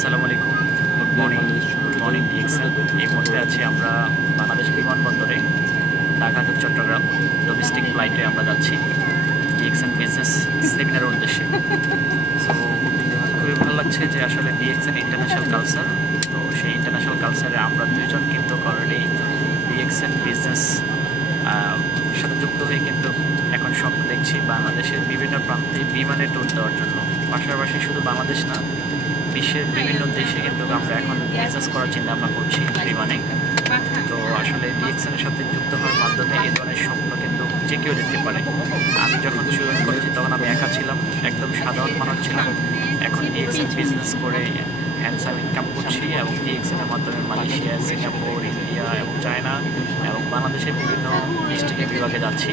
আসসালামু আলাইকুম, good morning DXL. এই মুহূর্তে আছি আমরা বাংলাদেশ বিমানবন্দরে ঢাকা টু চট্টগ্রাম ডোমেস্টিক ফ্লাইটে আমরা যাচ্ছি ডিএক্সএল বিজনেস সেমিনারের উদ্দেশ্যে। সো খুবই ভালো লাগছে যে আসলে ডিএক্সএল ইন্টারন্যাশনাল কালচার, তো সেই ইন্টারন্যাশনাল কালচারে আমরা দুইজন কিন্তু অলরেডি ডিএক্সএল বিজনেস সাথে যুক্ত হয়ে কিন্তু এখন স্বপ্ন দেখছি বাংলাদেশের বিভিন্ন প্রান্তে বিমানে ট্যুর দেওয়ার জন্য। পাশাপাশি শুধু বাংলাদেশ না, বিশ্বের বিভিন্ন দেশে কিন্তু আমরা এখন বিজনেস করার চিন্তা ভাবনা করছি বিমানে। তো আসলে ডিএক্সএলের সাথে যুক্ত হওয়ার মাধ্যমে এই ধরনের স্বপ্ন কিন্তু যে কেউ দেখতে পারে। আমি যখন জয়েন করেছি তখন আমি একা ছিলাম, একদম সাধারণ মানুষ ছিলাম। এখন ডিএক্সএল বিজনেস করে হ্যান্ডসাম ইনকাম করছি এবং ডিএক্সএলের মাধ্যমে মালয়েশিয়া, সিঙ্গাপুর, ইন্ডিয়া এবং চায়না এবং বাংলাদেশের বিভিন্ন ডিস্ট্রিক্টের বিভাগে যাচ্ছি।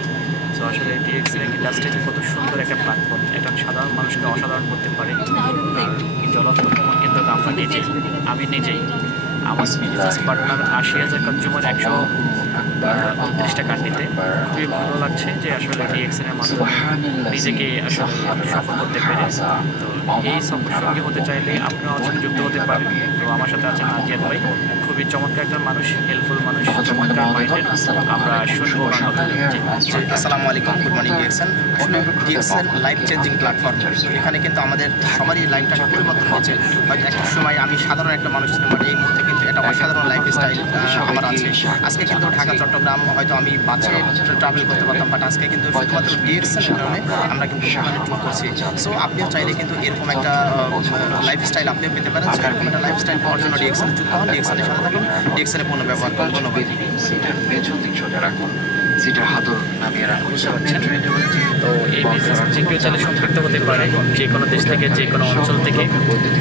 সো আসলে ডিএক্সএল ইন্ডাস্ট্রি কত সুন্দর একটা প্ল্যাটফর্ম, এটা সাধারণ মানুষকে অসাধারণ করতে পারে। জ্বলন্ত প্রমাণ কিন্তু আমি নিজেই আমার বিজনেস পার্টনার 80,000 কনজিউমার 129টা কান্ট্রিতে। খুবই ভালো লাগছে যে আসলে ডিএক্সএলের মাধ্যমে নিজেকে আসলে সফল করতে পেরে। তো এই সঙ্গে হতে চাইলে আপনিও আমার সাথে যুক্ত হতে পারেন। তো আমার সাথে আছেন নাজিয়াদ ভাই, খুবই চমৎকার একটা মানুষ, হেল্পফুল মানুষ, চমৎকার মাইন্ডেড। আমরা শুনবো কথা। আসসালামু আলাইকুম, গুড মর্নিং ডিএক্সএল। আসলে ডিএক্সএল লাইফ চেঞ্জিং প্ল্যাটফর্ম। এখানে কিন্তু আমাদের সবারই লাইফটাকে পরিবর্তন হয়েছে। হয়তো একটা সময় আমি সাধারণ একটা মানুষ ছিলাম, বাট এই মুহূর্তে কিন্তু এটা অসাধারণ লাইফ স্টাইল আমার আছে। আজকে কিন্তু ঢাকা চট্টগ্রাম হয়তো আমি বাসে ট্রাভেল করতে পারতাম, বাট আজকে কিন্তু শুধুমাত্র ডিএক্সএলের কারণে আমরা কিন্তু ওখানে ট্যুর করছি। সো আপনিও চাইলে কিন্তু এরকম একটা লাইফ স্টাইল আপনিও পেতে পারেন। সো এরকম একটা লাইফ স্টাইল পাওয়ার জন্য ডিএক্সএলে যুক্ত হন, ডিএক্সএলের সাথে থাকুন, ডিএক্সএলের পণ্য ব্যবহার করুন। ধন্যবাদ। তো এই বিজনেস যে কেউ চাইলে সম্পৃক্ত হতে পারে, যে কোনো দেশ থেকে, যে কোনো অঞ্চল থেকে,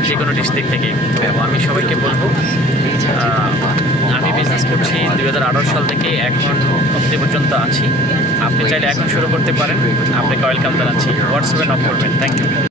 যে কোনো ডিস্ট্রিক্ট থেকে। তো আমি সবাইকে বলবো, আমি বিজনেস করছি 2018 সাল থেকে এখন অবধি পর্যন্ত আছি। আপনি চাইলে এখন শুরু করতে পারেন। আপনাকে ওয়েলকাম জানাচ্ছি, হোয়াটসঅ্যাপে নক করবেন। Thank you.